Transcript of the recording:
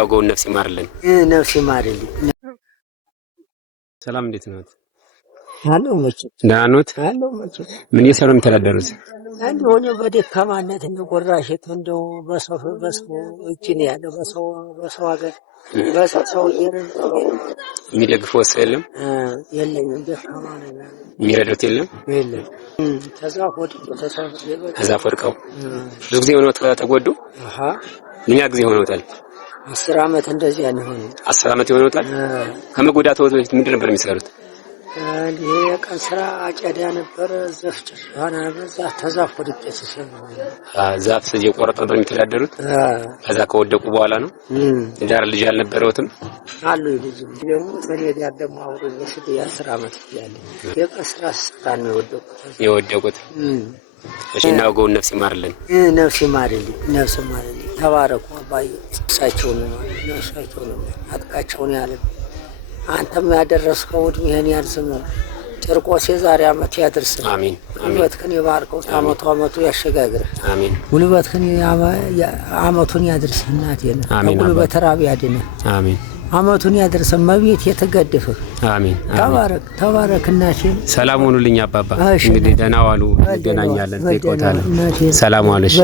የሚያወገውን ነፍስ ይማርልን። ነፍስ ይማርልን። ሰላም እንዴት ነው? አለው መቼ ደህና ነዎት? አለው መቼ ምን እየሰሩ ነው የሚተዳደሩት? አንድ ሆነ በደካማነት እንደ ጎራሽት እንደው በሰው እጅ ነው ያለው። በሰው ሀገር በሰው የሚደግፈው ሰው የለም? የለኝም። ደካማ ነኝ። የሚረዱት የለም? ከዛፍ ወድቀው ብዙ ጊዜ ሆኖት ከተጎዱ? ምን ያህል ጊዜ ሆኖታል? 10 ዓመት እንደዚህ ያለ ሆነ። 10 ዓመት ይሆናል። ከመጎዳቱ በፊት ምንድን ነበር የሚሰሩት? ይሄ የቀን ስራ አጨዳ ነበር። ዘፍጭ ሆነ በዛ ተዛፍ ወድቄ ሲሰሩ ዛፍ እየቆረጡ ነበር የሚተዳደሩት። ከዛ ከወደቁ በኋላ ነው። ዳር ልጅ አልነበረውትም? አሉ ልጅ ደግሞ ተሬዳ ደግሞ አውሮ በስቲ 10 ዓመት ያለ የቀን ስራ ስራ ነው የወደቁት። እሺ እናውገውን ነፍስ ይማርልን። ነፍስ ይማርልን። ነፍስ ይማርልን። ተባረኩ አባይ እሳቸው ነው አጥቃቸውን ያለ አንተም ያደረስከው እድሜህን ያርዝመው። ጨርቆስ የዛሬ ዓመት ያድርስ። አሜን። ጉልበትህን ይባርከው። ዓመቱ ያሸጋግርህ። አሜን። ጉልበትህን ዓመቱን ያድርስ። እናቴን ጉልበት ራብ ያድንህ። አሜን። ዓመቱን ያድርስ። መቤት የተገደፍህ። አሜን። ተባረክ እናቴን። ሰላም ሁኑልኝ አባባ። እንግዲህ ደህና ዋሉ። እንገናኛለን። ተይቆታል። ሰላም ዋለሽ።